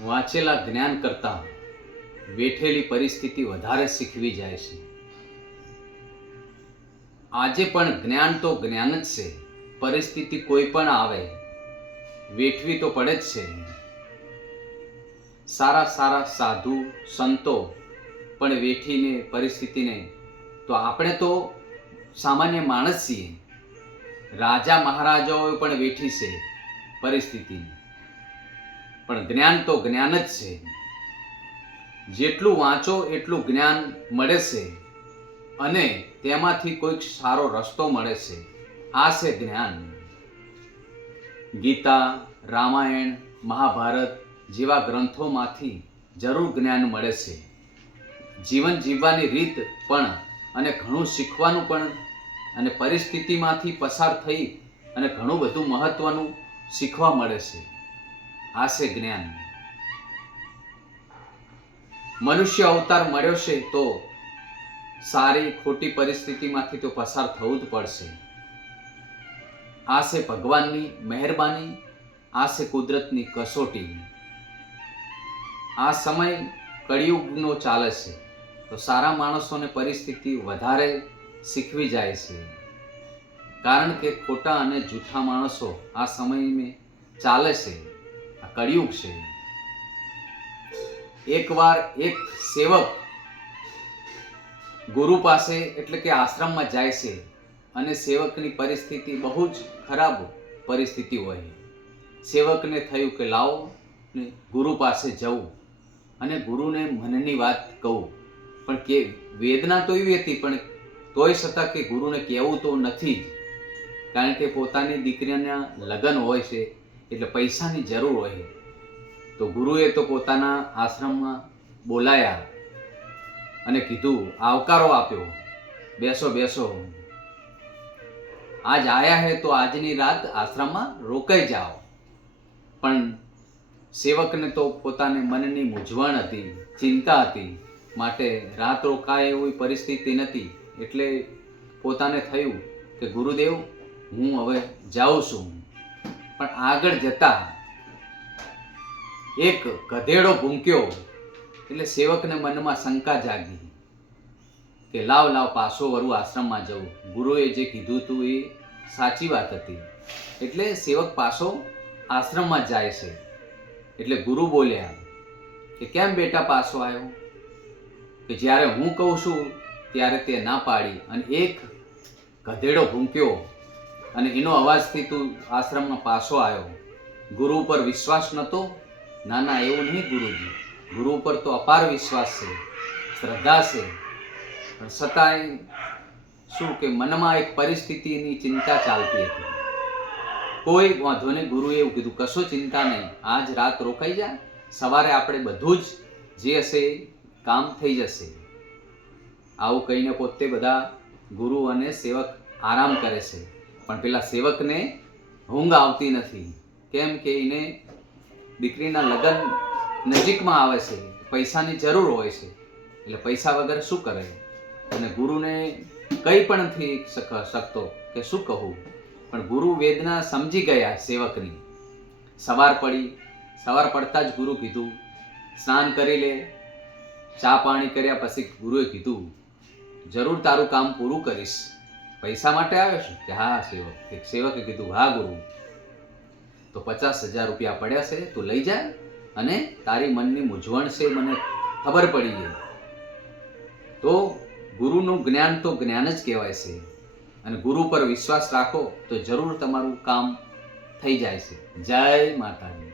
વાંચેલા જ્ઞાન કરતાં વેઠેલી પરિસ્થિતિ વધારે શીખવી જાય છે. આજે પણ જ્ઞાન તો જ્ઞાન જ છે. પરિસ્થિતિ કોઈ પણ આવે વેઠવી તો પડે જ છે. સારા સારા સાધુ સંતો પણ વેઠીને પરિસ્થિતિને, તો આપણે તો સામાન્ય માણસ છીએ. રાજા મહારાજાઓએ પણ વેઠી છે પરિસ્થિતિને, પણ જ્ઞાન તો જ્ઞાન જ છે. જેટલું વાંચો એટલું જ્ઞાન મળે છે અને તેમાંથી કોઈક સારો રસ્તો મળે છે. આ છે જ્ઞાન. ગીતા, રામાયણ, મહાભારત જેવા ગ્રંથોમાંથી જરૂર જ્ઞાન મળે છે. જીવન જીવવાની રીત પણ અને ઘણું શીખવાનું પણ, અને પરિસ્થિતિમાંથી પસાર થઈ અને ઘણું બધું મહત્વનું શીખવા મળે છે. આ છે જ્ઞાન. મનુષ્ય અવતાર મળ્યો છે તો સારી ખોટી પરિસ્થિતિમાંથી તો પસાર થવું જ પડશે. આ છે ભગવાનની મહેરબાની, આ છે કુદરતની કસોટી. આ સમય કળિયુગનો ચાલે છે તો સારા માણસોને પરિસ્થિતિ વધારે શીખવી જાય છે, કારણ કે ખોટા અને જૂઠા માણસો આ સમયમાં ચાલે છે. આ કળિયુગ છે. એકવાર એક સેવક ગુરુ પાસે એટલે કે આશ્રમમાં જાય છે અને સેવકની પરિસ્થિતિ બહુ જ ખરાબ પરિસ્થિતિ હોય. સેવકને થયું કે લાવો ને ગુરુ પાસે જવું અને ગુરુને મનની વાત કહું, પણ કે વેદના તો એવી હતી, પણ તોય છતાં કે ગુરુને કહેવું તો નથી જ, કારણ કે પોતાની દીકરીના લગ્ન હોય છે એટલે પૈસાની જરૂર હોય. તો ગુરુએ તો પોતાના આશ્રમમાં બોલાયા અને કીધું, આવકારો આપ્યો, બેસો બેસો, આજ આયા હે તો આજની રાત આશ્રમમાં રોકાઈ જાઓ. પણ સેવકને તો પોતાની મનની મૂંઝવણ હતી, ચિંતા હતી, માટે રાત રોકાય એવી પરિસ્થિતિ નથી. એટલે પોતાને થયું કે ગુરુદેવ, હું હવે જાઉં છું. પણ આગળ જતા એક ગધેડો ભૂંક્યો એટલે સેવકને મનમાં શંકા જાગી કે લાવ પાછો વરું આશ્રમમાં જવું. ગુરુએ જે કીધું હતું એ સાચી વાત હતી. એટલે સેવક પાછો આશ્રમમાં જાય છે. એટલે ગુરુ બોલ્યા કે કેમ બેટા પાછો આવ્યો? કે જ્યારે હું કહું છું ત્યારે તે ના પાડી અને એક ગધેડો ભૂંક્યો અને એનો અવાજથી તું આશ્રમમાં પાછો આવ્યો. ગુરુ ઉપર વિશ્વાસ નહોતો? ના ના, એવું નહીં ગુરુજી, ગુરુ ઉપર તો અપાર વિશ્વાસ છે, શ્રદ્ધા છે, પણ છતાંય શું કે મનમાં એક પરિસ્થિતિની ચિંતા ચાલતી હતી. કોઈ વાંધો નહીં, ગુરુએ એવું કીધું, કશો ચિંતા નહીં, આજ રાત રોકાઈ જા, સવારે આપણે બધું જ જે હશે કામ થઈ જશે. આવું કહીને પોતે બધા ગુરુ અને સેવક આરામ કરે છે. પણ પેલા સેવકને ઊંઘ આવતી નથી. કેમ કે એને દીકરીના લગ્ન નજીકમાં આવે છે, પૈસાની જરૂર હોય છે, એટલે પૈસા વગર શું કરે? અને ગુરુને કંઈ પણ નથી શકતો કે શું કહું. પણ ગુરુ વેદના સમજી ગયા સેવકની. સવાર પડતા જ ગુરુ કીધું, સ્નાન કરી લે. ચા પાણી કર્યા પછી ગુરુએ કીધું, જરૂર તારું કામ પૂરું કરીશ. પૈસા માટે આવ્યો છું? કે હા સેવક. સેવકે કીધું, હા ગુરુ, તો 50,000 રૂપિયા પડ્યા છે, તું લઈ જા, અને તારી મનની મૂંઝવણ છે મને ખબર પડી ગઈ. તો ગુરુનું જ્ઞાન તો જ્ઞાન જ કહેવાય છે, અને ગુરુ પર વિશ્વાસ રાખો તો જરૂર તમારું કામ થઈ જાય છે. જય માતાજી.